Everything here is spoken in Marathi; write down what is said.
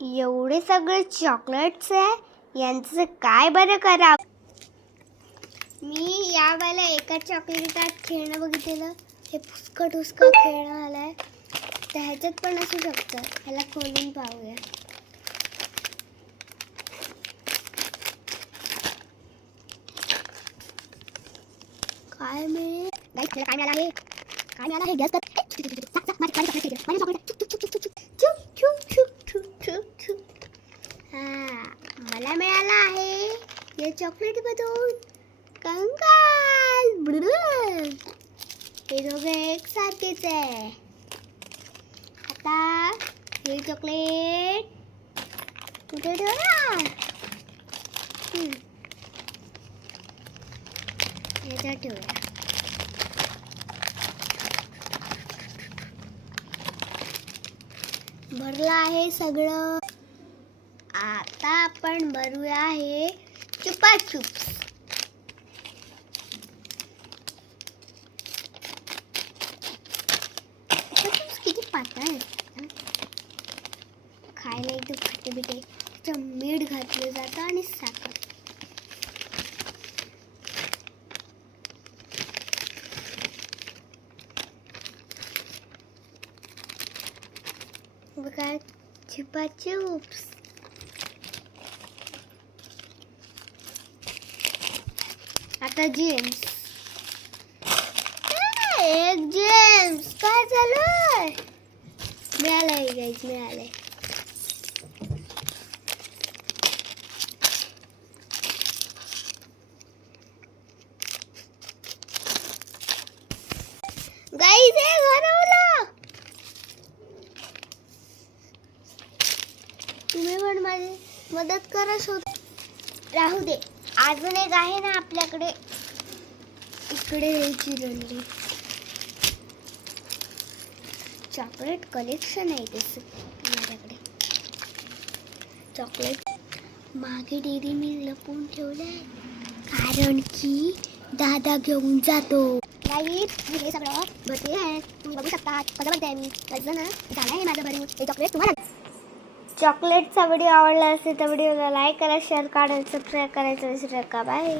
एवढे सगळे चॉकलेट्स आहे, यांचं काय बरं करावं. मी यावेळेला एका चॉकलेटात खेळणं बघितलेलं. हे फुसकट हुसकट खेळणं आलंय. तर ह्याच्यात पण असू शकतं. ह्याला खोलून पाहूया. काय मिळेल? काय मिळालं आहे? काय मिळालं आहे? गॅस मला मिळाला आहे या चॉकलेट मधून कंगाल. हे दोघे एकसारखेच आहे. आता हे चॉकलेट कुठे ठेवणार? याच्यात ठेवूया. भरलं आहे सगळं. आता आपण भरूया आहे चुपाचुप्स. किती पातळ आहे. खायला एकदम खट्टे बिटे. त्याचं मीठ घातलं जातं आणि साखर. बघा चुपाचुप्स. आता जेम्स. एक जेम्स. काय झालं? मिळालंय गाईज, मिळालंय. गाईज हे हरवलं. तुम्ही पण माझी मदत करा. शोध. राहू दे. अजून एक आहे ना आपल्याकडे. इकडे चिरंजी चॉकलेट कलेक्शन आहे माझ्याकडे. चॉकलेट मागे डेअरी मी लपवून ठेवलंय, कारण की दादा घेऊन जातो. गाईज हे सगळं भरते आहे. तुम्ही बघू शकता कसं बनते मी. कसं ना झालं आहे माझं भरून. हे चॉकलेट तुम्हाला. चॉकलेटचा व्हिडिओ आवडला असेल तर व्हिडिओला लाईक करा, शेअर करा, सबस्क्राईब करायचं विसरू नका. बाय.